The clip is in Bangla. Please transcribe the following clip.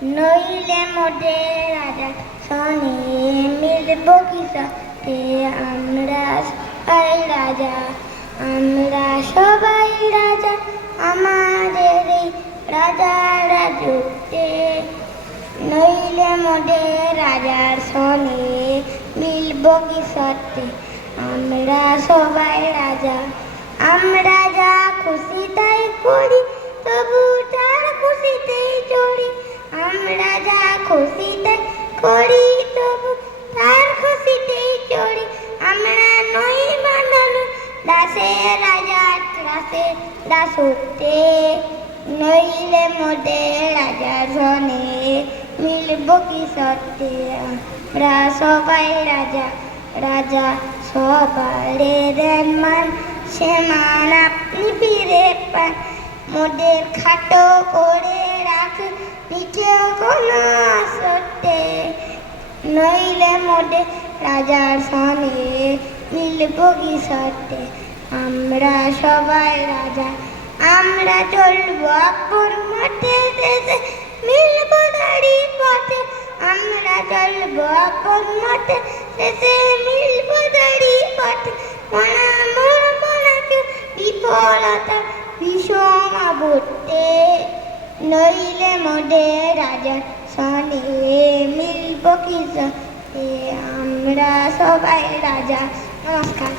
নইলে মোদের রাজা সনে মিলব কি সাথে আমরা সবাই রাজা, আমরা সবাই রাজা আমাদের এই রাজা রাজত্বে। নইলে মোদের রাজার সনে মিলব কি সাথে আমরা সবাই রাজা, আমরা যা খুশি তাই করি তবু তার খুশিতেই চড়ি, আমরা যা খুশি তাই করি তবু তার খুশিতেই চড়ি। আমরা নই বানানো দাসের রাজা দাসের দাসত্বে, নইলে মোদের রাজার সনে মিলব কি সত্যে আমরা সবাই রাজা, রাজা সবারে দেন মান, সে মান আপনি ফিরে পান। মোদের খাটো করে রাখে নিচে কোনো সত্যে, নইলে মোদের রাজার সনে মিলব কি সত্যে আমরা সবাই রাজা, আমরা চলবো আপন মতে দেশে মিলব দাড়ি পথে, আমরা চলবো আপন মতে দেশে মিলব দাড়ি পথে। বিফলতা বিষম আবর্তে, নইলে মোদের রাজা সনে মিলব কি সত্যে আমরা সবাই রাজা। নমস্কার।